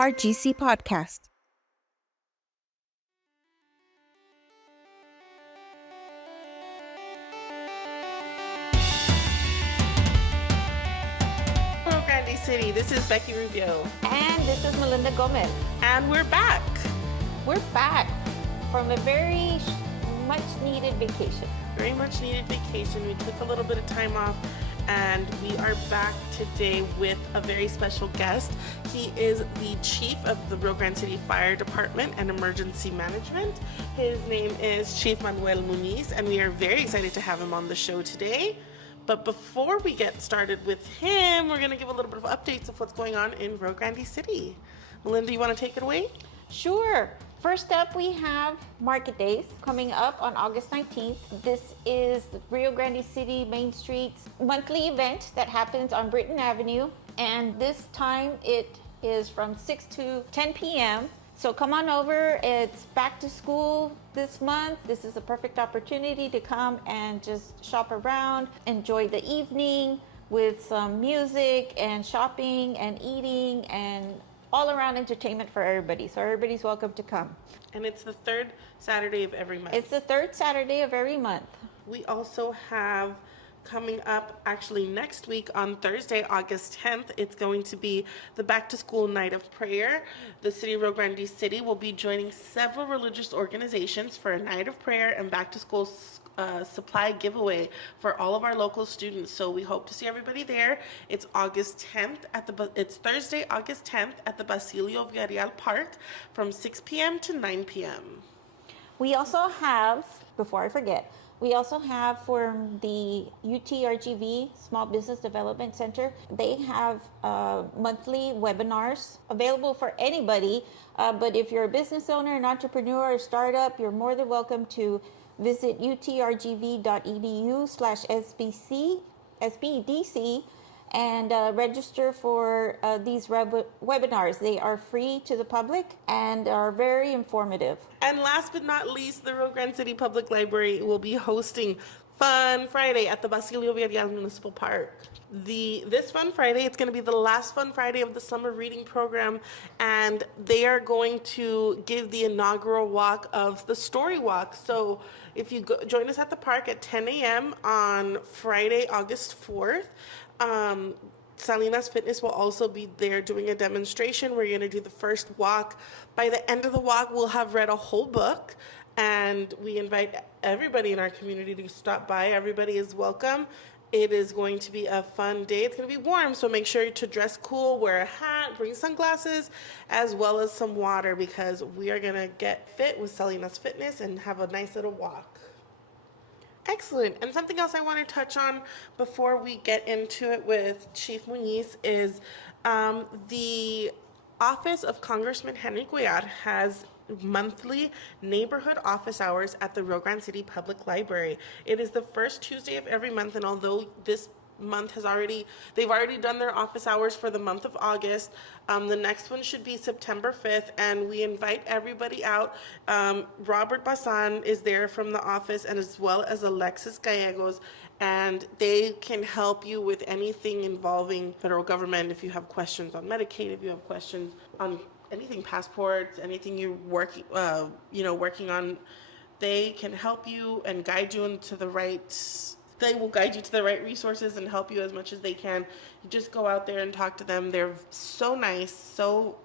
RGC Podcast. Hello, Grande City. This is Becky Rubio. And this is Melinda Gomez. And we're back. We're back from a very much needed vacation. Very much needed vacation. We took a little bit of time off and we are back today with a very special guest. He is the chief of the Rio Grande City Fire Department and Emergency Management. His name is Chief Manuel Muñiz, and we are very excited to have him on the show today. But before we get started with him, we're going to give a little bit of updates of what's going on in Rio Grande City. Melinda, you want to take it away? Sure. First up, we have Market Days coming up on August 19th. This is the Rio Grande City Main Street's monthly event that happens on Britton Avenue. And this time it is from 6 to 10 p.m. So come on over. It's back to school this month. This is a perfect opportunity to come and just shop around, enjoy the evening with some music and shopping and eating and all around entertainment for everybody. So everybody's welcome to come. And it's the third Saturday of every month. It's the third Saturday of every month. We also have coming up actually next week on Thursday, August 10th, it's going to be the Back to School Night of Prayer. The City of Rio Grande City will be joining several religious organizations for a night of prayer and back to school supply giveaway for all of our local students. So we hope to see everybody there. It's August 10th it's Thursday, August 10th at the Basilio Villarreal Park from 6 p.m. to 9 p.m. We also have, before I forget, we also have for the UTRGV Small Business Development Center, they have monthly webinars available for anybody. But if you're a business owner, an entrepreneur, or startup, you're more than welcome to visit utrgv.edu/SBDC and register for these webinars. They are free to the public and are very informative. And last but not least, the Rio Grande City Public Library will be hosting Fun Friday at the Basilio Villarreal Municipal Park. This Fun Friday, it's going to be the last Fun Friday of the summer reading program, and they are going to give the inaugural walk of the Story Walk. So if you join us at the park at 10 a.m. on Friday, August 4th, Salinas Fitness will also be there doing a demonstration. We're going to do the first walk. By the end of the walk, we'll have read a whole book, and we invite everybody in our community to stop by. Everybody is welcome. It is going to be a fun day. It's going to be warm, so make sure to dress cool, wear a hat, bring sunglasses, as well as some water, because we are going to get fit with Salinas Fitness and have a nice little walk. Excellent. And something else I want to touch on before we get into it with Chief Muñiz is the Office of Congressman Henry Cuellar has monthly neighborhood office hours at the Rio Grande City Public Library. It is the first Tuesday of every month, and although this month they've already done their office hours for the month of August. The next one should be September 5th, and we invite everybody out. Robert Basan is there from the office, and as well as Alexis Gallegos, and they can help you with anything involving federal government. If you have questions on Medicaid, if you have questions on anything, passports, anything you're working on, they can help you and guide you into the right. They will guide you to the right resources and help you as much as they can. You just go out there and talk to them. They're so nice, so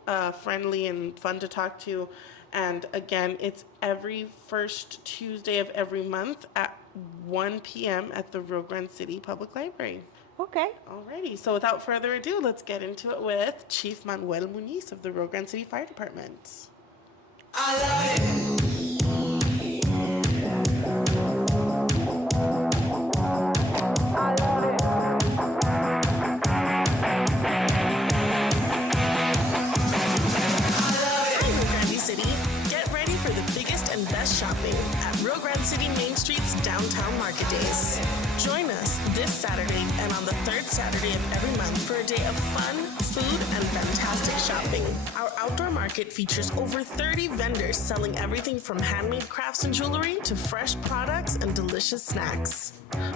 friendly and fun to talk to. And again, it's every first Tuesday of every month at 1 p.m. at the Rio Grande City Public Library. Okay. Alrighty, so without further ado, let's get into it with Chief Manuel Muñiz of the Rio Grande City Fire Department. I love it. Shopping at Rio Grande City Main Street's Downtown Market Days. Join us this Saturday and on the third Saturday of every month for a day of fun, food, and fantastic shopping. Our outdoor market features over 30 vendors selling everything from handmade crafts and jewelry to fresh products and delicious snacks.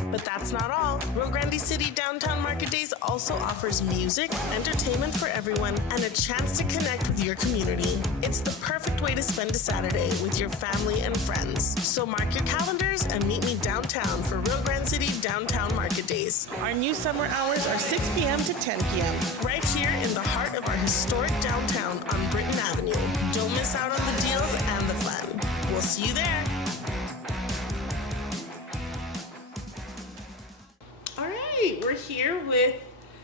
But that's not all. Rio Grande City Downtown Market Days also offers music, entertainment for everyone, and a chance to connect with your community. It's the perfect way to spend a Saturday with your family and friends. So mark your calendars and meet me downtown for Rio Grande City Downtown Market Days. Our new summer hours are 6 p.m. to 10 p.m. right here in the heart of our historic downtown on Britton Avenue. Don't miss out on the deals and the fun. We'll see you there. All right, we're here with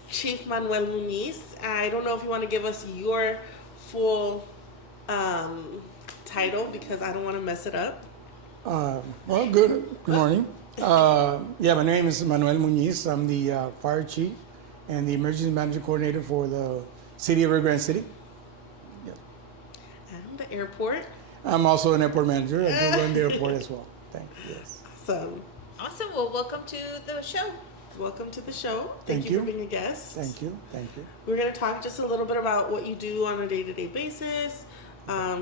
Chief Manuel Muñiz. I don't know if you want to give us your full title because I don't want to mess it up. Well, good morning. My name is Manuel Muñiz. I'm the Fire Chief and the Emergency Management Coordinator for the City of Rio Grande City. Yeah. And the airport. I'm also an airport manager. I do run the airport as well. Thank you. Yes. Awesome. Awesome. Well, welcome to the show. Welcome to the show. Thank you you for being a guest. Thank you. Thank you. We're going to talk just a little bit about what you do on a day-to-day basis.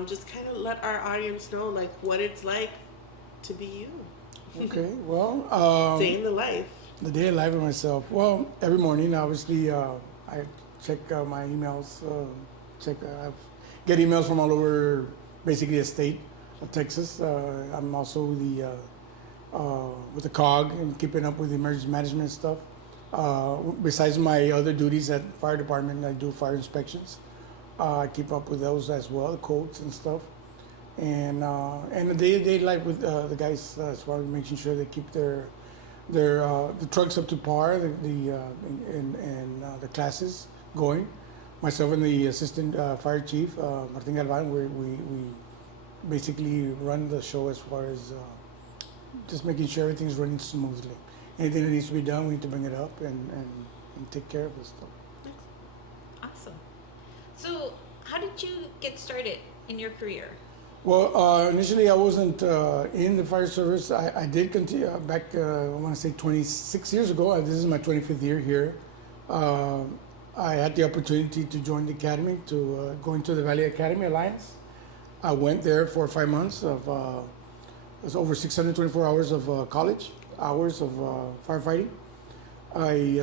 Just kind of let our audience know like what it's like to be you. Okay. Well, Day in the life. the day of life of myself. Well, every morning, obviously, I check my emails. I get emails from all over, basically the state of Texas. I'm also with the COG and keeping up with the emergency management stuff. Besides my other duties at Fire Department, I do fire inspections. I keep up with those as well, the codes and stuff. And the day-to-day life with the guys as far as making sure they keep their the trucks up to par, the classes going. Myself and the assistant fire chief, Martin Galvan, we basically run the show as far as just making sure everything's running smoothly. Anything that needs to be done, we need to bring it up and take care of this stuff. Awesome. So, how did you get started in your career? Well, initially I wasn't in the fire service. I did continue back, I want to say 26 years ago. This is my 25th year here. I had the opportunity to join the academy, to go into the Valley Academy Alliance. I went there for 5 months of, it was over 624 hours of college, hours of firefighting. I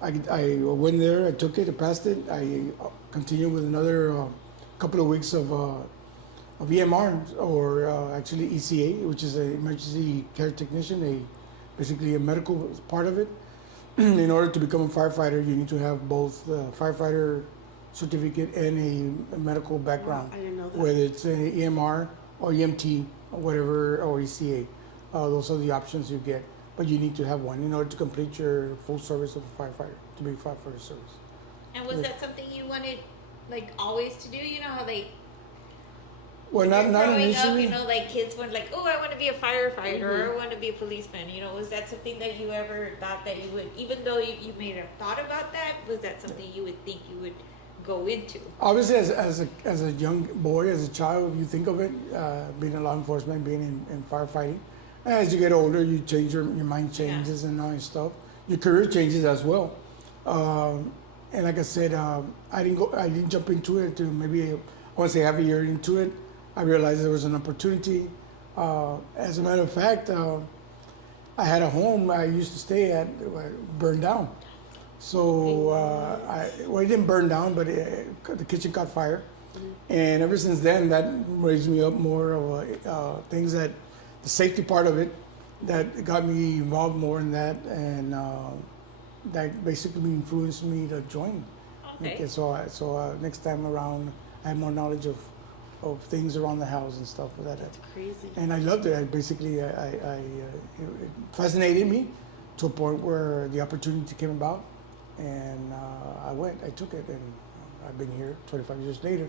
went there, I took it, I passed it. I continued with another couple of weeks of EMR, or actually ECA, which is an emergency care technician, basically a medical part of it. In order to become a firefighter, you need to have both the firefighter certificate and a medical background. Wow, I didn't know that. Whether it's an EMR or EMT or whatever, or ECA. Those are the options you get. But you need to have one in order to complete your full service of a firefighter, to be a firefighter service. And was that something you wanted, like, always to do? You know how they... Well, not growing initially. up, you know, like kids went like, oh, I want to be a firefighter or I want to be a policeman. You know, was that something that you ever thought that you would, even though you may have thought about that, was that something you would think you would go into? Obviously, as a young boy, as a child, you think of it, being in law enforcement, being in firefighting. As you get older, you change your mind changes and all that stuff. Your career changes as well. And like I said, I didn't jump into it to maybe, I want to say half a year into it. I realized there was an opportunity. As a matter of fact, I had a home I used to stay at, burned down. So it didn't burn down, but the kitchen caught fire. And ever since then, that raised me up more of things that, the safety part of it, that got me involved more in that, and that basically influenced me to join. Okay. So next time around, I have more knowledge of things around the house and stuff like that. That's crazy. And I loved it. It fascinated me to a point where the opportunity came about, and I took it, and I've been here 25 years later,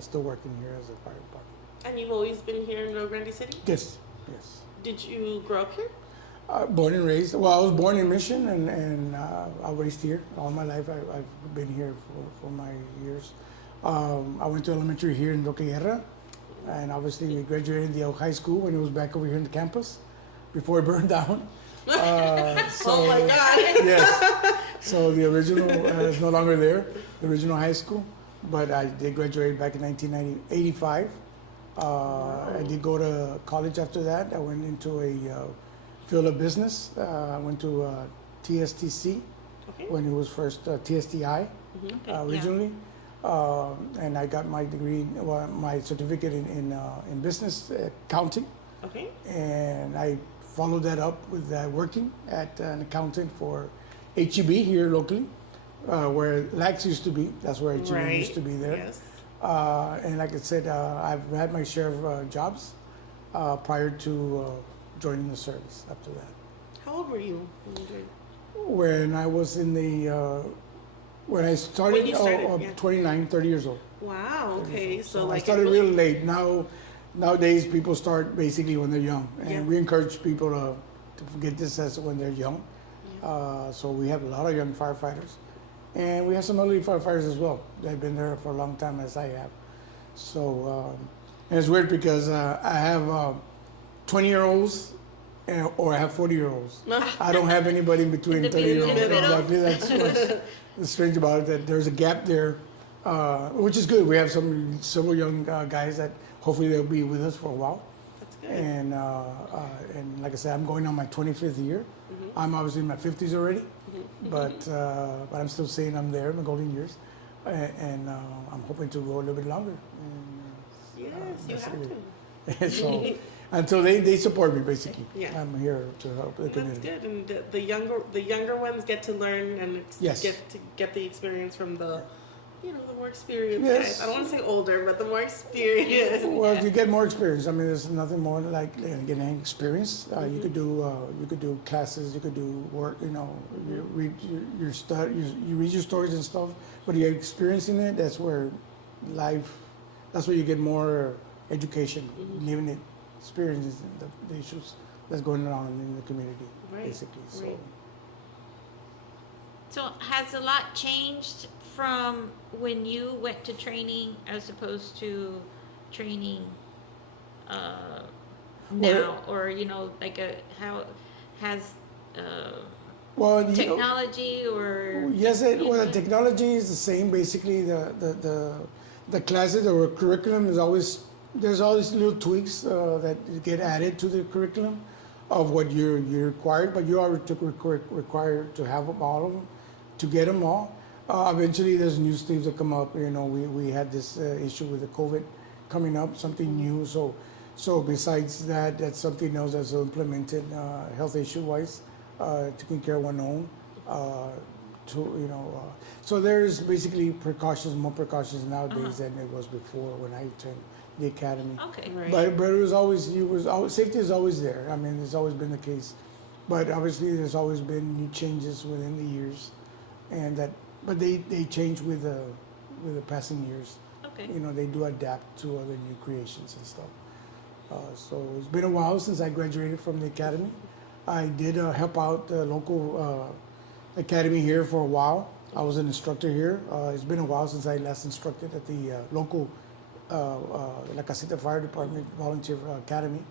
still working here as a fire department. And you've always been here in Rio Grande City? Yes. Did you grow up here? Born and raised. Well, I was born in Mission, and I raised here all my life. I've been here for my years. I went to elementary here in Roque Guerra, and obviously we graduated the high school when it was back over here in the campus before it burned down. Oh my God! Yes. So the original is no longer there, the original high school, but I did graduate back in 1985. I did go to college after that. I went into a field of business. I went to TSTC Okay. when it was first TSTI originally. And I got my degree, well, my certificate in business accounting. Okay. And I followed that up with working at an accountant for HEB here locally, where LAX used to be. That's where HEB used to be there. Yes. And like I said, I've had my share of jobs prior to joining the service after that. How old were you when you joined? When I was in the, when I started, When you started, yeah. 29, 30 years old. Wow. Okay. So I like started real late. Nowadays, people start basically when they're young. And Yeah. we encourage people to get this as when they're young. So we have a lot of young firefighters. And we have some elderly firefighters as well. They've been there for a long time, as I have. So, and it's weird because I have 20-year-olds or I have 40-year-olds. I don't have anybody in between In the 30-year-olds. middle. Exactly. That's what's strange about it, that there's a gap there, which is good. We have several young guys that hopefully they'll be with us for a while. That's good. And like I said, I'm going on my 25th year. I'm obviously in my 50s already, but I'm still saying I'm there in my golden years, and I'm hoping to go a little bit longer. Yes, you that's have it. to. So until they support me, basically, Yeah. I'm here to help the That's community. good, and the younger ones get to learn and Yes. get the experience from the the more experienced Yes. guys. I don't want to say older, but the more experienced. Well, you get more experience. I mean, there's nothing more like getting experience. You could do classes, you could do work. You read you read your stories and stuff. But you're experiencing it. That's where life. That's where you get more education, living it, experiencing the issues that's going on in the community, Right, basically. So. right. So has a lot changed from when you went to training as opposed to training now, or how has Well, technology or yes, the technology is the same. Basically, the classes or curriculum is there's always little tweaks that get added to the curriculum of what you're required, but you are required to have all of them to get them all. Eventually, there's new things that come up. We had this issue with the COVID coming up, something new. So besides that, that's something else that's implemented health issue wise, taking care of one own. So there's basically more precautions nowadays than it was before when I attended the academy. okay. Right. But it was always safety is always there. I mean, it's always been the case. But obviously, there's always been new changes within the years, but they change with the passing years. Okay. They do adapt to other new creations and stuff. So it's been a while since I graduated from the academy. I did help out the local academy here for a while. I was an instructor here. It's been a while since I last instructed at the local La Casita Fire Department Volunteer Academy.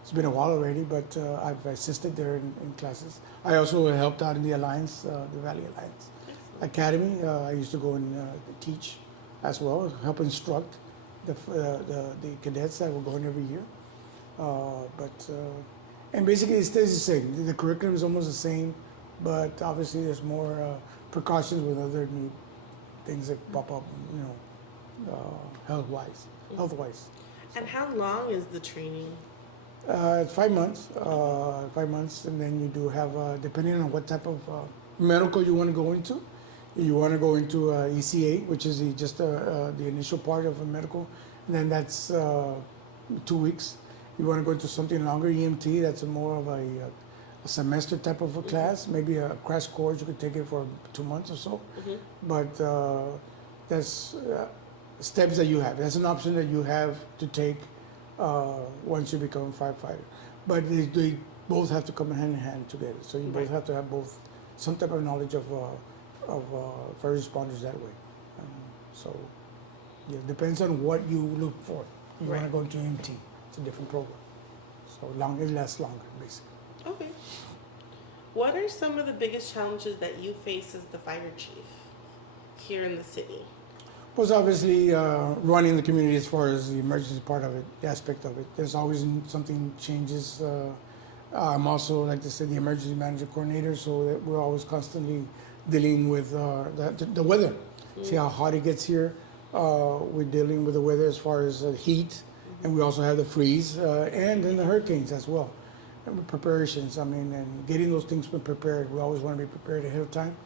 It's been a while already, but I've assisted there in classes. I also helped out in the Alliance, the Valley Alliance Academy. I used to go and teach as well, help instruct the cadets that were going every year. And basically it stays the same. The curriculum is almost the same, but obviously there's more precautions with other new things that pop up, health-wise. And how long is the training? It's 5 months, 5 months, and then you do have, depending on what type of medical you want to go into. You want to go into ECA, which is just the initial part of a medical, and then that's 2 weeks. You want to go into something longer, EMT, that's more of a semester type of a class, maybe a crash course, you could take it for 2 months or so. But that's steps that you have. That's an option that you have to take once you become a firefighter. But they both have to come hand in hand together. So you both have to have some type of knowledge of fire responders that way. So yeah, it depends on what you look for. You want to go into EMT, it's a different program. So it lasts longer, basically. Okay. What are some of the biggest challenges that you face as the fire chief here in the city? Was obviously running the community as far as the emergency part of it, the aspect of it. There's always something changes. I'm also, like I said, the emergency manager coordinator, so that we're always constantly dealing with the weather. See how hot it gets here. We're dealing with the weather as far as heat, and we also have the freeze, and then the hurricanes as well. And with preparations, I mean, and getting those things prepared. We always want to be prepared ahead of time.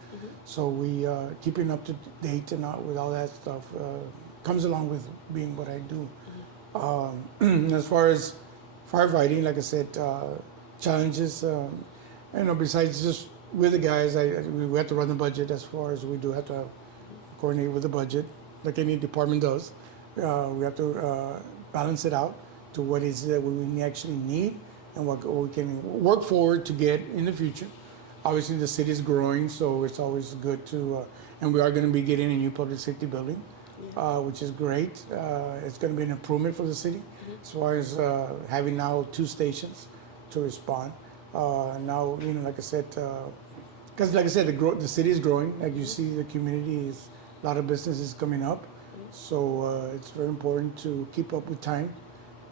So we keeping up to date and with all that stuff comes along with being what I do. As far as firefighting, like I said, challenges. Besides just with the guys, we have to run the budget. As far as we do have to coordinate with the budget, like any department does. We have to balance it out to what is that we actually need and what we can work forward to get in the future. Obviously, the city is growing, so it's always good to, and we are going to be getting a new public safety building, which is great. It's going to be an improvement for the city as far as having now 2 stations to respond. Now, like I said, because like I said, the city is growing. Like you see, the community is, a lot of businesses coming up. So it's very important to keep up with time,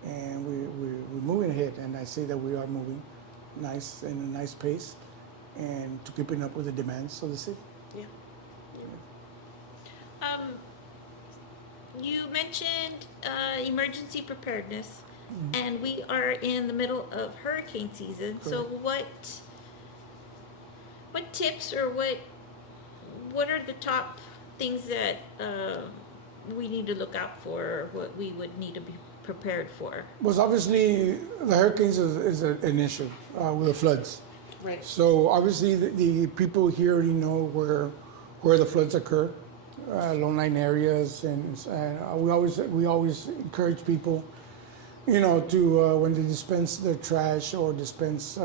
and we're moving ahead. And I say that we are moving nice in a nice pace, and to keeping up with the demands of the city. Yeah. You mentioned emergency preparedness, and we are in the middle of hurricane season. So what tips or what are the top things that we need to look out for, or what we would need to be prepared for? Was obviously the hurricanes is an issue with the floods. Right. So obviously the people here already know where the floods occur, low-lying areas, and we always encourage people, to when they dispense their trash or dispense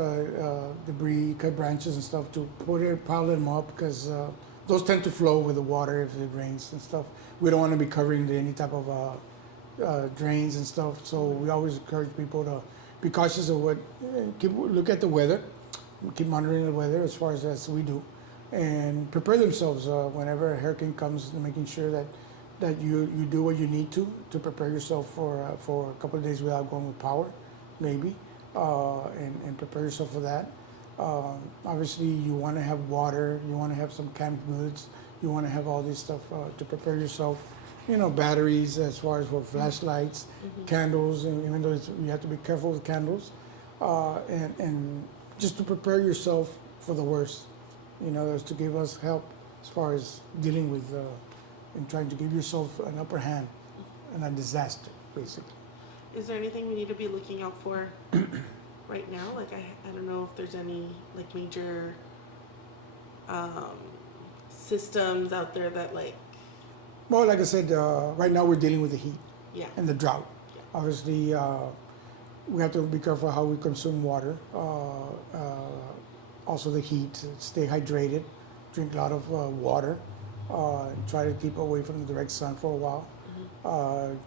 debris, cut branches and stuff, to pile them up, because those tend to flow with the water if it rains and stuff. We don't want to be covering any type of drains and stuff. So we always encourage people to be cautious of look at the weather. Keep monitoring the weather as far as we do, and prepare themselves whenever a hurricane comes, making sure that you do what you need to prepare yourself for a couple of days without going with power, maybe, and prepare yourself for that. Obviously, you want to have water, you want to have some canned goods, you want to have all this stuff to prepare yourself. Batteries as far as for flashlights, candles, and even though you have to be careful with candles, and just to prepare yourself for the worst, is to give us help as far as dealing with and trying to give yourself an upper hand in a disaster, basically. Is there anything we need to be looking out for right now? Like I don't know if there's any like major systems out there that like. Well, like I said, right now we're dealing with the heat and the drought. Yeah. Obviously, we have to be careful how we consume water. Also the heat, stay hydrated, drink a lot of water, try to keep away from the direct sun for a while.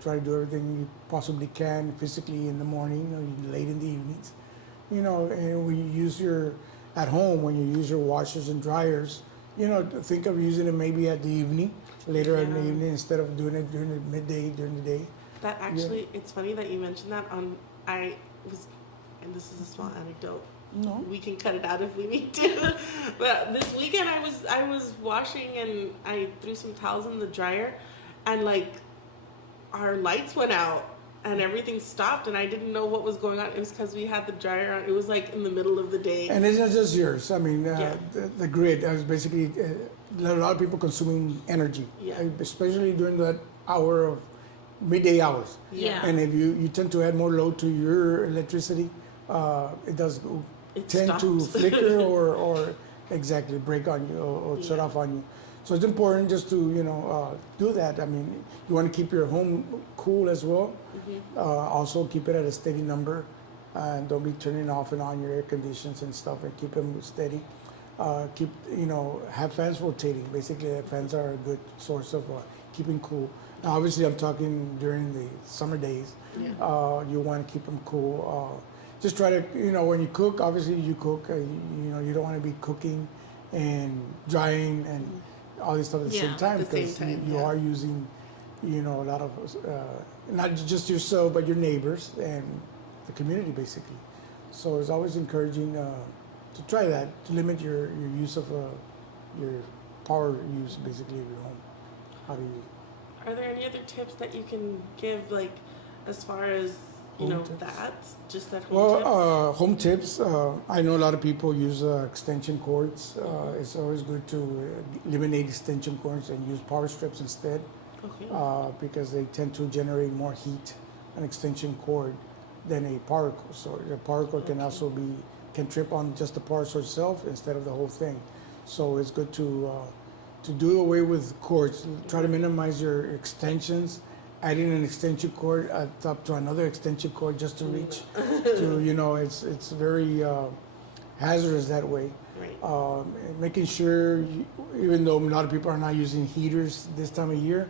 Try to do everything you possibly can physically in the morning or late in the evenings. And when you use at home, when you use your washers and dryers, think of using it maybe at the evening, later in the evening, instead of doing it during the midday, during the day. That actually, it's funny that you mentioned that. And this is a small anecdote. No. We can cut it out if we need to. But this weekend I was washing and I threw some towels in the dryer, and like our lights went out and everything stopped, and I didn't know what was going on. It was because we had the dryer on. It was like in the middle of the day. And it's not just yours. I mean, the grid is basically a lot of people consuming energy, especially during that hour of midday hours. Yeah. And if you tend to add more load to your electricity, it does tend to flicker or exactly break on you or shut off on you. So it's important just to do that. I mean, you want to keep your home cool as well. Also keep it at a steady number, and don't be turning off and on your air conditions and stuff, and keep them steady. Have fans rotating. Basically, fans are a good source of keeping cool. Now, obviously, I'm talking during the summer days. You want to keep them cool. just try to, when you cook, obviously you cook, you don't want to be cooking and drying and all this stuff at the same Yeah, time, at the same because time, you yeah. are using, a lot of, not just yourself, but your neighbors and the community basically. So it's always encouraging to try that, to limit your use of your power use basically of your home. How do you? Are there any other tips that you can give, like, as far as, Home tips? that? Just that home tips? Home tips. I know a lot of people use extension cords. It's always good to eliminate extension cords and use power strips instead, Okay. because they tend to generate more heat, an extension cord, than a power cord. The power cord can also can trip on just the power source itself instead of the whole thing. So it's good to do away with cords. Try to minimize your extensions. Adding an extension cord up to another extension cord just to reach to, it's very hazardous that way. Right. Making sure, even though a lot of people are not using heaters this time of year,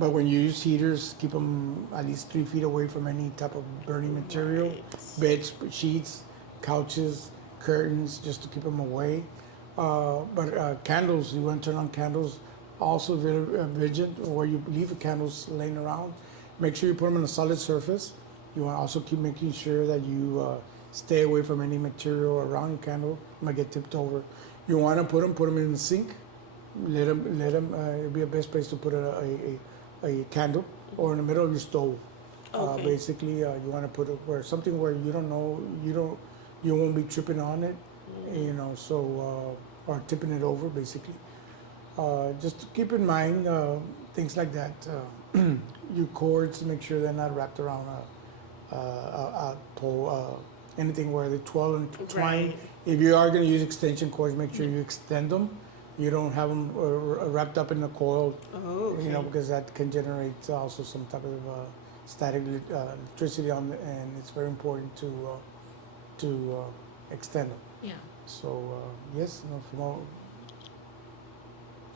but when you use heaters, keep them at least 3 feet away from any type of burning material, Right. beds, sheets, couches, curtains, just to keep them away. But candles, you want to turn on candles, also very vigilant where you leave the candles laying around. Make sure you put them on a solid surface. You want to also keep making sure that you stay away from any material around your candle. It might get tipped over. You want to put them in the sink. Let them. It'd be the best place to put a candle, or in the middle of your stove. Okay. Basically, you want to put it where something where you don't know, you won't be tripping on it, so or tipping it over basically. Just to keep in mind things like that. Your cords, make sure they're not wrapped around a pole, anything where they twirl and twine. Right. If you are going to use extension cords, make sure you extend them. You don't have them wrapped up in a coil, Oh, okay. because that can generate also some type of static electricity on, and it's very important to extend them. Yeah. So yes,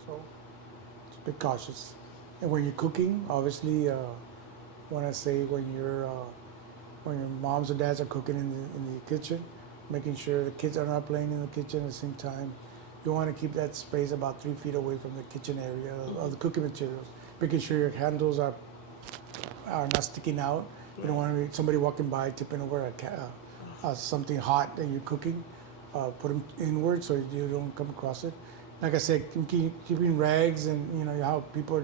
so just be cautious. And when you're cooking, obviously, when I say when your moms or dads are cooking in the kitchen, making sure the kids are not playing in the kitchen at the same time. You want to keep that space about 3 feet away from the kitchen area of the cooking materials. Making sure your handles are not sticking out. You don't want to be somebody walking by tipping over something hot that you're cooking. Put them inward so you don't come across it. Like I said, keeping rags, and how people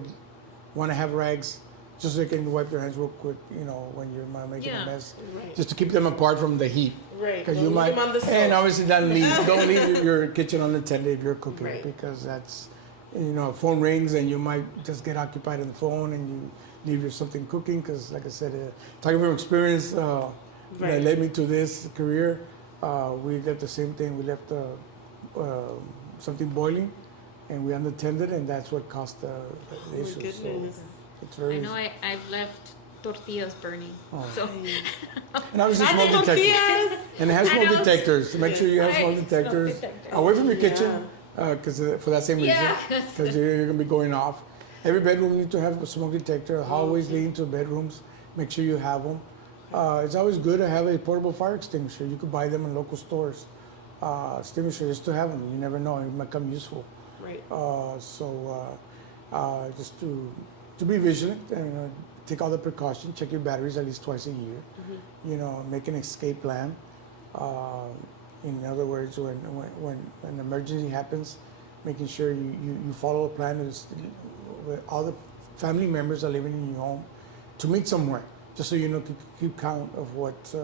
want to have rags just so they can wipe their hands real quick, when you're making a mess, Right. just to keep them apart from the heat. Right. Because Don't you leave might, them on the and stove. obviously don't leave your kitchen unattended if you're cooking, Right. because that's, phone rings and you might just get occupied on the phone and you leave your something cooking. Because like I said, talking from experience, that Right. led me to this career. We left the same thing. We left something boiling, and we unattended, and that's what caused the Oh, issue. goodness. So it's very. I know I've left tortillas burning. Oh. So And obviously Grande smoke detectors. tortillas. And it has I smoke know. detectors. Make sure you have Right, smoke smoke detectors detectors. away from your kitchen, because for that same reason, Yeah. because you're gonna be going off. Every bedroom needs to have a smoke detector. Hallways leading to bedrooms, make sure you have them. It's always good to have a portable fire extinguisher. You could buy them in local stores. Extinguisher just to have them. You never know; it might come useful. Right. Just to be vigilant and take all the precautions. Check your batteries at least twice a year. Make an escape plan. In other words, when an emergency happens, making sure you follow a plan with all the family members are living in your home to meet somewhere, just so keep count of what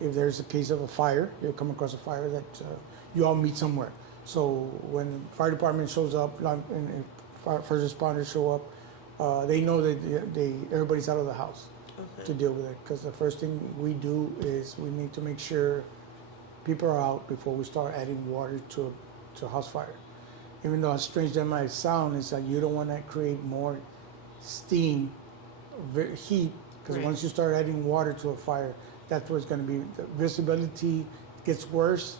if there's a case of a fire, you'll come across a fire that you all meet somewhere. So when the fire department shows up and first responders show up, they know that everybody's out of the house to deal with it. Because the first thing we do is we need to make sure people are out before we start adding water to a house fire. Even though as strange that might sound, it's like you don't want to create more steam, heat, because Right. once you start adding water to a fire, that's where it's going to be. The visibility gets worse,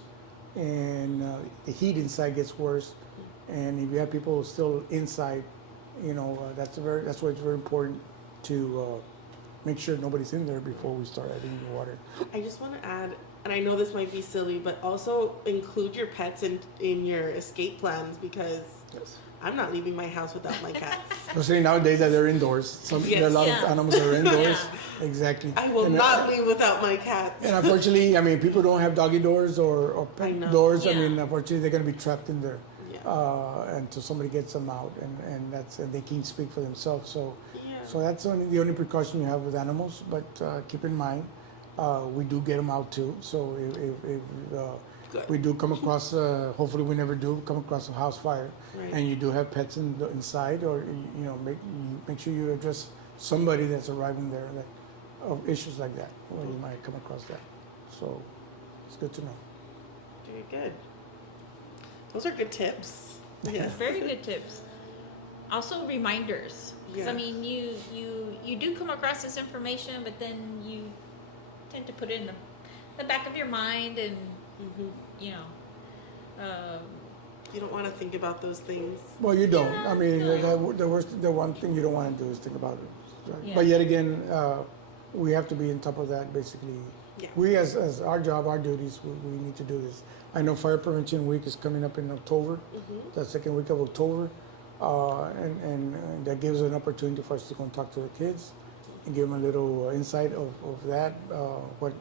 and the heat inside gets worse. And if you have people still inside, that's why it's very important to make sure nobody's in there before we start adding the water. I just want to add, and I know this might be silly, but also include your pets in your escape plans, because Yes. I'm not leaving my house without my cats. Especially nowadays that they're indoors. There are a lot Yes. of animals that are indoors. Exactly. I will And, not leave without my cats. And unfortunately, I mean, people don't have doggy doors or I pet know. doors. I Yeah. mean, unfortunately, they're going to be trapped in there Yeah. until somebody gets them out, and they can't speak for themselves. So, Yeah. so that's the only precaution you have with animals. But keep in mind, we do get them out too. So if Good. we do come across, hopefully we never do come across a house fire, Right. and you do have pets inside, or make sure you address somebody that's arriving there that of issues like that, where you might come across that. So it's good to know. Very good. Those are good tips. Yes. Very good tips. Also reminders. 'Cause, Yeah. I mean, you do come across this information, but then you tend to put it in the back of your mind, and Mhm. you know, You don't want to think about those things. Well, you don't. Yeah, I mean, no. the one thing you don't want to do is think about it. Right? Yeah. But yet again, we have to be on top of that. Basically, Yeah. we as our job, our duties, we need to do this. I know Fire Prevention Week is coming up in October, the second week of October, and that gives an opportunity for us to go and talk to the kids and give them a little insight of that, what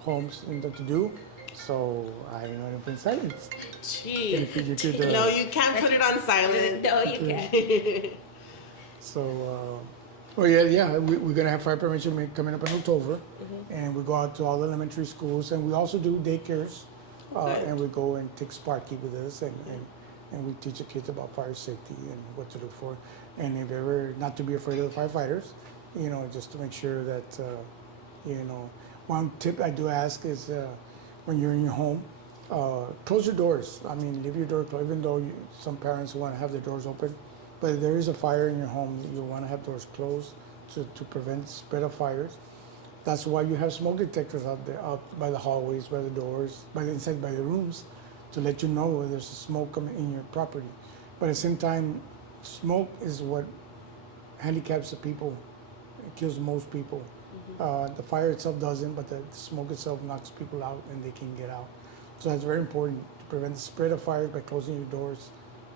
homes need to do. So I know it in silence. Gee. If you could, No, you can't put it on silent. no, you can't. So, well, yeah, we're gonna have Fire Prevention Week coming up in October, and we go out to all the elementary schools, and we also do daycares, Good. and we go and take Sparky with us, and we teach the kids about fire safety and what to look for, and if ever not to be afraid of the firefighters, just to make sure that, one tip I do ask is when you're in your home, close your doors. I mean, leave your door closed, even though some parents want to have their doors open. But if there is a fire in your home, you want to have doors closed to prevent spread of fires. That's why you have smoke detectors out there, out by the hallways, by the doors, inside by the rooms, to let you know where there's smoke coming in your property. But at the same time, smoke is what handicaps the people. It kills most people. The fire itself doesn't, but the smoke itself knocks people out and they can get out. So that's very important to prevent the spread of fires by closing your doors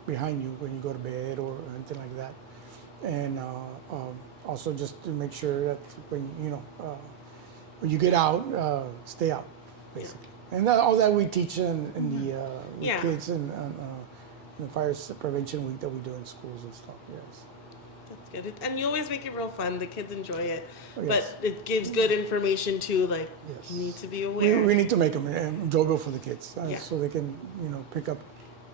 behind you when you go to bed or anything like that. And also just to make sure that when you get out, stay out, basically. And all that we teach in the Yeah. kids and the fire prevention week that we do in schools and stuff. Yes. That's good. And you always make it real fun. The kids enjoy it. Oh, But yes. it gives good information too, like Yes. you need to be aware. We need to make them enjoyable for the kids, Yeah. so they can,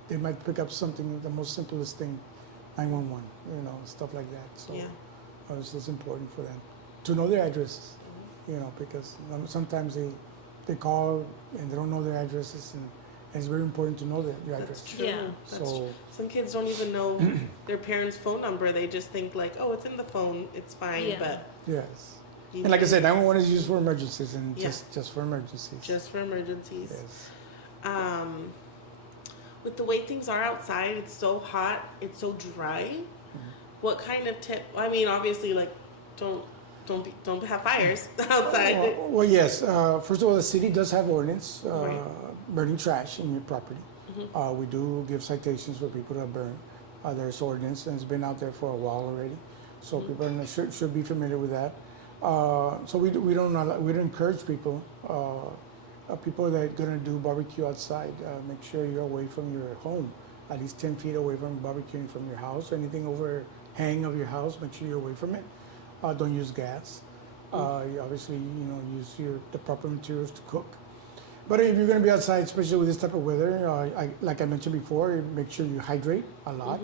they might pick up something, the most simplest thing, 911, stuff like that. So Yeah. It's important for them to know their addresses, because sometimes they call and they don't know their addresses, and it's very important to know your address. That's true. Yeah. That's So- true. Some kids don't even know their parents' phone number. They just think like, oh, it's in the phone. It's fine. Yeah. But Yes. you And like I need- said, 911 is used for emergencies and Yeah. just for emergencies. just for emergencies. Yes. With the way things are outside, it's so hot, it's so dry. What kind of tip? I mean, obviously, like, don't have fires outside. Well, yes. First of all, the city does have ordinance Right. burning trash in your property. We do give citations for people that burn. There's ordinance, and it's been out there for a while already, so people should be familiar with that. So we don't encourage people. People that are gonna do barbecue outside, make sure you're away from your home, at least 10 feet away from barbecuing from your house. Anything overhang of your house, make sure you're away from it. Don't use gas. You obviously, use the proper materials to cook. But if you're gonna be outside, especially with this type of weather, like I mentioned before, make sure you hydrate a lot,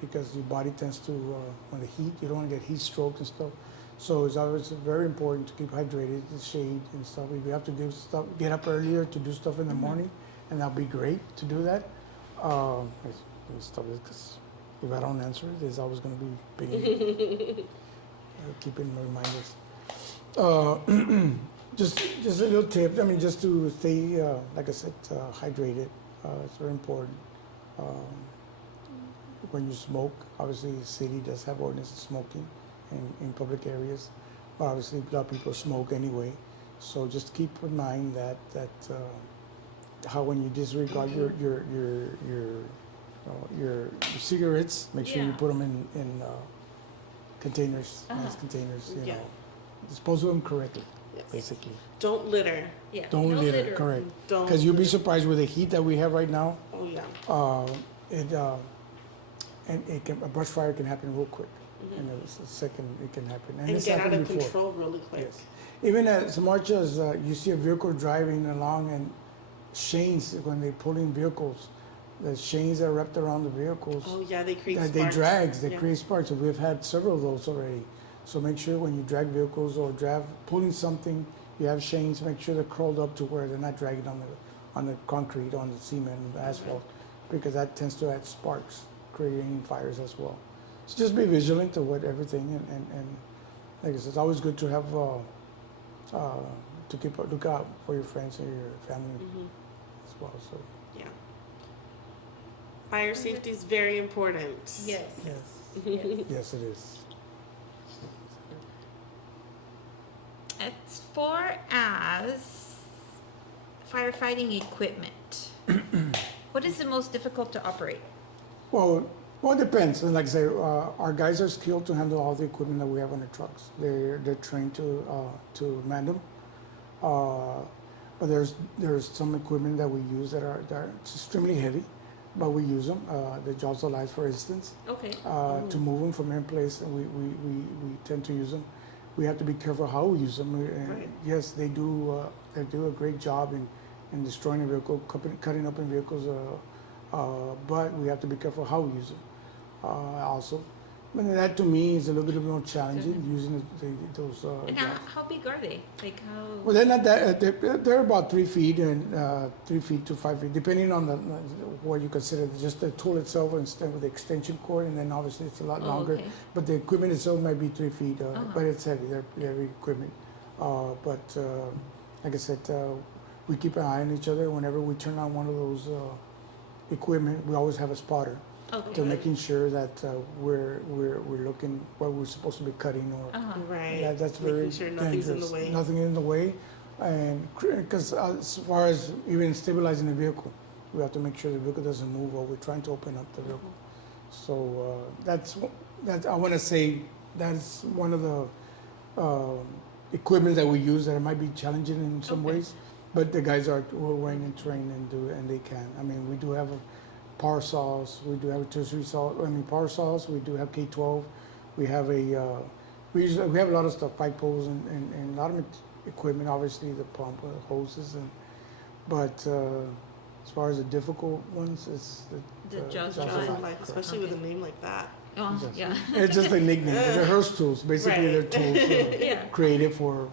because your body tends to, when the heat, you don't wanna get heat stroke and stuff. So it's always very important to keep hydrated, the shade and stuff. If you have to get up earlier to do stuff in the morning, and that'll be great to do that. Stop it, because if I don't answer it, it's always going to be big. Keeping reminders. Just a little tip. I mean, just to stay, like I said, hydrated. It's very important. When you smoke, obviously the city does have ordinance of smoking in public areas. But obviously, a lot of people smoke anyway. So just keep in mind that how when you disregard your cigarettes, make sure you Yeah. put them in containers, nice containers. You Yeah. know, dispose of them correctly, Yes. basically. Don't litter. Yeah. Don't no litter, correct? Don't Because you'll be litter. surprised with the heat that we have right now. Oh yeah. And a brush fire can happen real quick. And a second it can happen. And it's get out happened of before. control really quick. Yes. Even as much as you see a vehicle driving along and chains, when they pull in vehicles, the chains that are wrapped around the vehicles, Oh yeah, they create that they sparks. drags, they Yeah. create sparks. And we've had several of those already. So make sure when you drag vehicles or pulling something, you have chains, make sure they're curled up to where they're not dragging on the concrete, on the cement, on the asphalt, because that tends to add sparks, creating fires as well. So just be vigilant to what everything, and like I said, it's always good to have to look out for your friends and your family as well. So Yeah. Fire safety is very important. Yes. yes, Yes. yes, it is. As far as firefighting equipment, what is the most difficult to operate? Well, it depends. And like I say, our guys are skilled to handle all the equipment that we have on the trucks. They're trained to man them. But there's some equipment that we use that are extremely heavy, but we use them. The jaws of life, for instance, Okay. to move them from any place, and we tend to use them. We have to be careful how we use them. Right. Yes, they do a great job in destroying a vehicle, cutting up in vehicles. But we have to be careful how we use it also. And that to me is a little bit more challenging, using those And jobs. how big are they? Like how? Well, they're not that, they're about 3 feet and 3 feet to 5 feet, depending on what you consider, just the tool itself instead with the extension cord, and then obviously it's a lot Oh, longer. okay. But the equipment itself might be 3 feet, Uh-huh. but it's heavy, they're heavy equipment. But like I said, we keep an eye on each other. Whenever we turn on one of those equipment, we always have a spotter. Okay. To making sure that we're looking what we're supposed to be cutting, or Uh-huh. Right. that's Making very sure nothing's dangerous. in the way. Nothing in the way, and because as far as even stabilizing the vehicle, we have to make sure the vehicle doesn't move while we're trying to open up the vehicle. So that I want to say that's one of the equipment that we use that might be challenging in some Okay. ways, but the guys are well trained and do it, and they can. I mean, we do have power saws, we do have a tertiary saw. I mean, power saws. We do have K12. We have we have a lot of stuff, pipe poles and a lot of equipment. Obviously, the pump, hoses, but as far as the difficult ones, it's The jaws jaws of of Jaws life. of life, especially with a name like that. Oh, Yes. yeah. It's just a nickname. They're Hearst tools. Basically, Right. they're tools Yeah. created for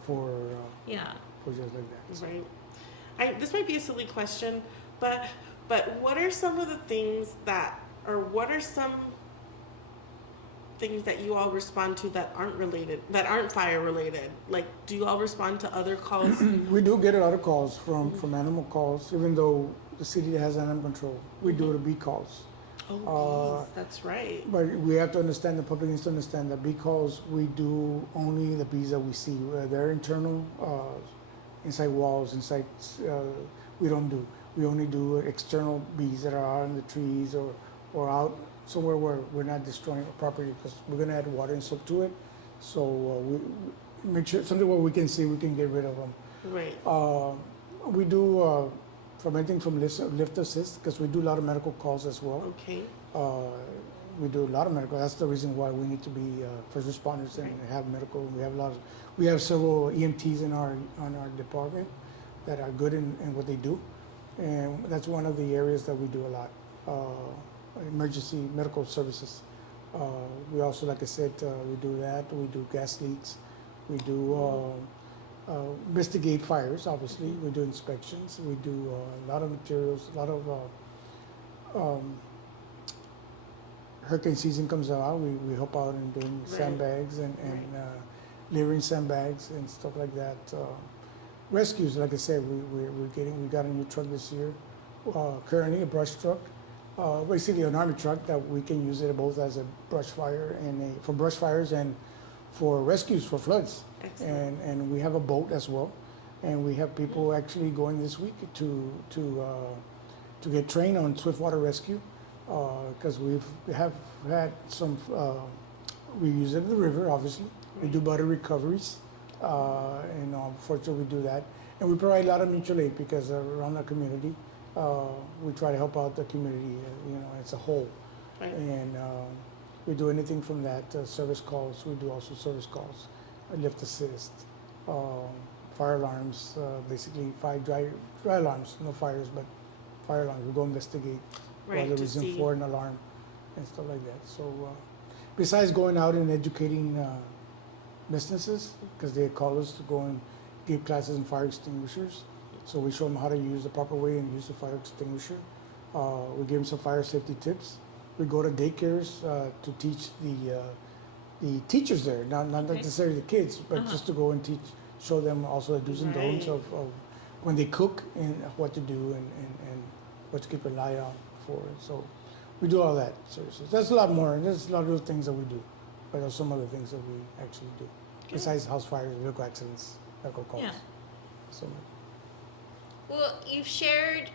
Yeah. just like that. Right. This might be a silly question, but what are some of the things what are some things that you all respond to that aren't fire related? Like, do you all respond to other calls? We do get a lot of calls from animal calls, even though the city has animal control. We do the bee calls. Oh, bees, that's right. But we have to understand, the public needs to understand that bee calls, we do only the bees that we see. They're internal, inside walls, we don't do. We only do external bees that are out in the trees or out somewhere where we're not destroying property, because we're going to add water and soap to it. So we make sure, something where we can see, we can get rid of them. Right. We do from anything from lift assist, because we do a lot of medical calls as well. Okay. We do a lot of medical. That's the reason why we need to be first responders and have medical. We have several EMTs on our department that are good in what they do, and that's one of the areas that we do a lot. Emergency medical services. We also, like I said, we do that. We do gas leaks. We do investigate fires. Obviously, we do inspections. We do a lot of materials. A lot of hurricane season comes out, we help out in doing Right. sandbags and layering sandbags and stuff like that. Rescues, like I said, we got a new truck this year. Currently a brush truck, basically an army truck that we can use it both as a brush fire and for brush fires and for rescues for floods. Excellent. And we have a boat as well. And we have people actually going this week to get trained on swiftwater rescue, because we have had some, we use it in the river, obviously. We do butter recoveries, and unfortunately we do that. And we provide a lot of mutual aid because around our community, we try to help out the community, as a whole. Right. And we do anything from that, service calls, we do also service calls, lift assist, fire alarms, basically dry alarms, no fires, but fire alarms. We go investigate Right, what the to reason see. for an alarm and stuff like that. So besides going out and educating businesses, because they call us to go and give classes in fire extinguishers, so we show them how to use the proper way and use the fire extinguisher. We give them some fire safety tips. We go to daycares to teach the teachers there, not Okay. necessarily the kids, but just to go and teach, show them also the do's and don'ts Right. of when they cook and what to do and what to keep an eye out for. So we do all that services. There's a lot more. There's a lot of those things that we do, but there's some other things that we actually do besides house fires, vehicle accidents, vehicle calls. Yeah. So Well, you've shared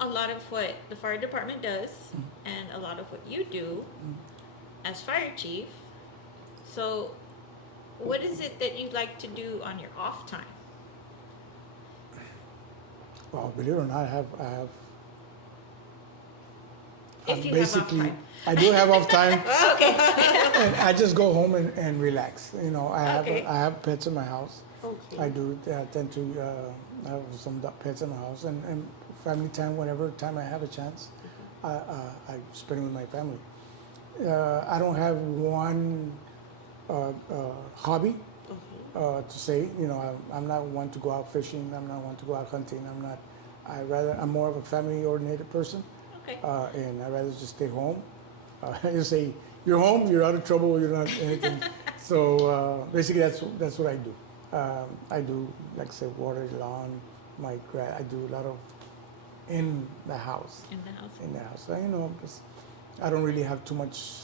a lot of what the fire department does and a lot of what you do as fire chief. So, what is it that you like to do on your off time? well, believe it or not, I have If you have off basically, time. I do have off time. Okay. And I just go home and relax. Okay. I have pets in my house. Okay. I do tend to have some pets in my house and family time. Whenever time I have a chance, I spend it with my family. I don't have one hobby to say. I'm not one to go out fishing. I'm not one to go out hunting. I'm more of a family-oriented person. Okay. And I'd rather just stay home. You say, you're home, you're out of trouble, you're not anything. So basically that's what I do. I do, like I said, water the lawn, I do a lot of in the house. In the house. In the house. Because I don't really have too much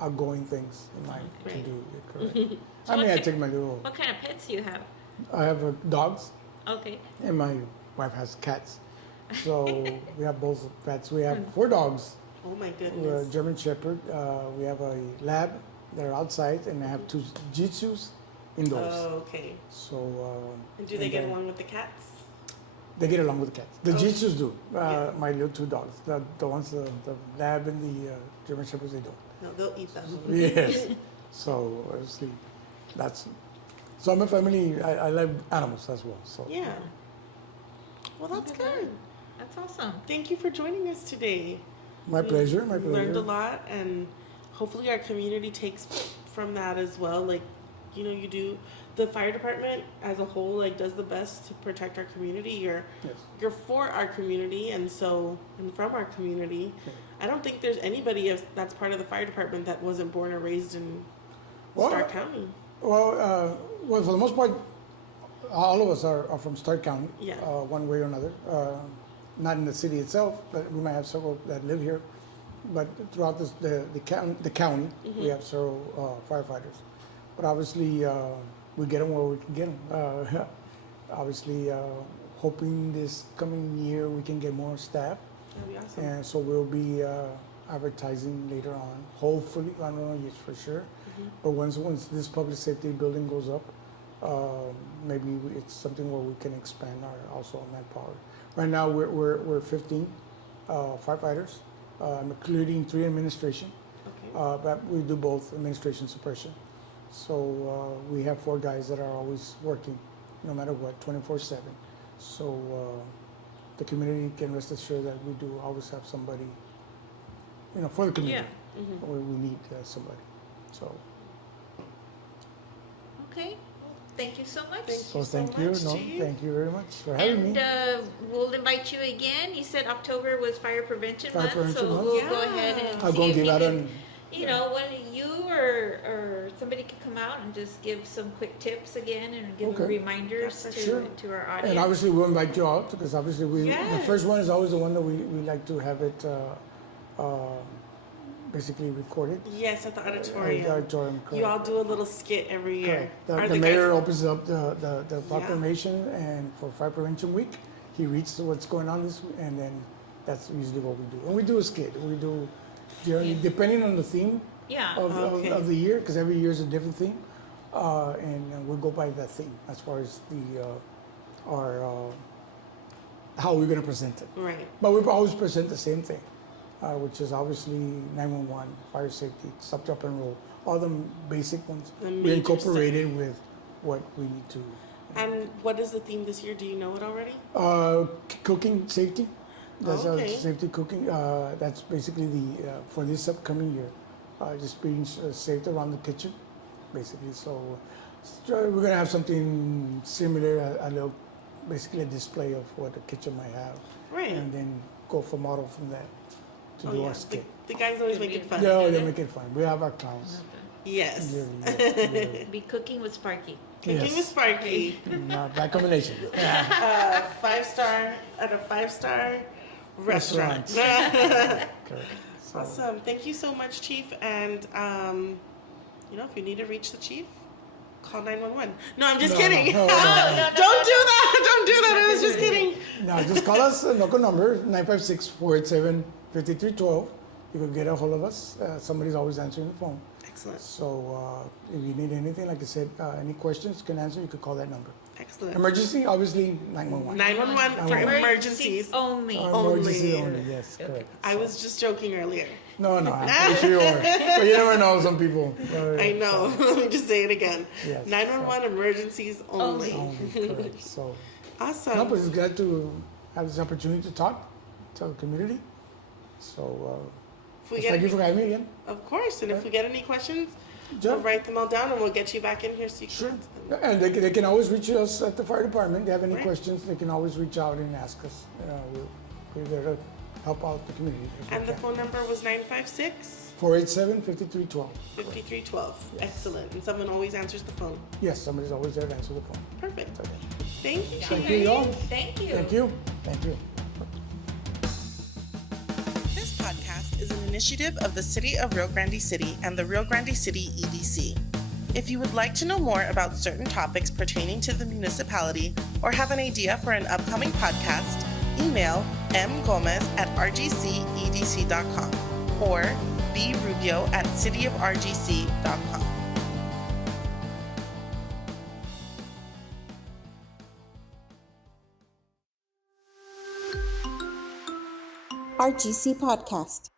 outgoing things in mind to Right. do. Correct. So I mean, what I ki- take my little, What kind of pets do you have? I have dogs, Okay. and my wife has cats. So we have both pets. We have 4 dogs. Oh my We're a goodness. German Shepherd. We have a lab that are outside, and I have 2 Shih Tzus indoors. Oh, okay. So. And do they get then along with the cats? They get along with the cats. The Oh. Shih Tzus do. Yeah. My little 2 dogs. The ones, the lab and the German Shepherds, they don't. No, they'll eat them. Yes. So obviously, so I'm a family. I like animals as well. So. Yeah. Well, that's Look at good. That's awesome. Thank you for joining us today. My We pleasure. My pleasure. Learned a lot, and hopefully our community takes from that as well. Like, you do the fire department as a whole, like, does the best to protect our community. Yes. You're for our community, and from our community. I don't think there's anybody that's part of the fire department that wasn't born or raised in Well, Stark County. Well, for the most part, all of us are from Stark County, Yeah. one way or another. Not in the city itself, but we might have several that live here. But throughout the county, we have several firefighters. But obviously, we get them where we can get them. Obviously, hoping this coming year we can get more staff. That'd be awesome. And so we'll be advertising later on. Hopefully, I don't know yet for sure. But once this public safety building goes up, maybe it's something where we can expand also on that power. Right now we're 15 firefighters, including 3 administration. Okay. But we do both administration suppression. So we have 4 guys that are always working, no matter what, 24/7. So the community can rest assured that we do always have somebody, for the community. Yeah. We need somebody. So Okay. Well, thank you so much. Thank so you so thank you. much, No, Chief. thank you very much for having And me. we'll invite you again. You said October was Fire Prevention Fire Month, Prevention so Month. we'll Yeah. go ahead and I'll see go if give you out can, an when you or somebody could come out and just give some quick tips again and give Okay. reminders Yeah, for to, sure. to our audience. And obviously we'll invite you out because obviously the Yes. first one is always the one that we like to have it basically recorded. Yes, at the auditorium. The auditorium, You all correct. do a little skit every year. Correct. Are The guys- mayor opens up the proclamation, and for Fire Prevention Week, he reads what's going on this week, and then that's usually what we do. And we do a skit. We do, generally, depending on the theme Yeah. Okay. of the year, because every year is a different theme, and we'll go by that theme as far as how we're going to present it. Right. But we always present the same thing, which is obviously 911, fire safety, stop, drop, and roll, all the basic ones. The We major incorporated with what we need to. And what is the theme this year? Do you know it already? Cooking safety. That's Okay. safety cooking. That's basically for this upcoming year, just being safe around the kitchen, basically. So we're gonna have something similar, basically a display of what the kitchen might have, Right. and then go for model from that to do our skit. The guys always make it fun. Yeah, they make it fun. We have our clowns. Yes. Yearly. Be cooking with Sparky. Cooking with Sparky. That combination. 5-star at a 5-star restaurant. Correct. So, Awesome. Thank you so much, Chief. And, if you need to reach the chief, call 911. No, I'm just kidding. no. Don't do that. Don't do that. I was just kidding. No, just call us, local number, 956-487-5312. You can get a hold of us. Somebody's always answering the phone. Excellent. So if you need anything, like I said, any questions you can answer, you could call that number. Excellent. Emergency, obviously, 911. 911 for emergencies. Only. Emergency only. only, yes, correct. I was just joking earlier. No, I'm pretty sure you are. But you never know, some people. I know. Let me just say it again. Yes. 911 emergencies only. Correct. So, Awesome. no, but it's glad to have this opportunity to talk to the community. So, If we thank you get, for having me again. of course, and if we get any questions, Sure. we'll write them all down and we'll get you back in here so you can Sure. answer them. And they can always reach us at the fire department. If they have any Right. questions, they can always reach out and ask us. We're there to help out the community. as we And the can. phone number was 956 487-5312. 5312. Excellent. And someone always answers the phone. Yes, somebody's always there to answer the phone. Perfect. Okay. Thank you, Thank Chief. you, y'all. Thank you. Thank you. Thank you. This podcast is an initiative of the City of Rio Grande City and the Rio Grande City EDC. If you would like to know more about certain topics pertaining to the municipality or have an idea for an upcoming podcast, email mgomez@rgcedc.com or brubio@cityofrgc.com. RGC Podcast.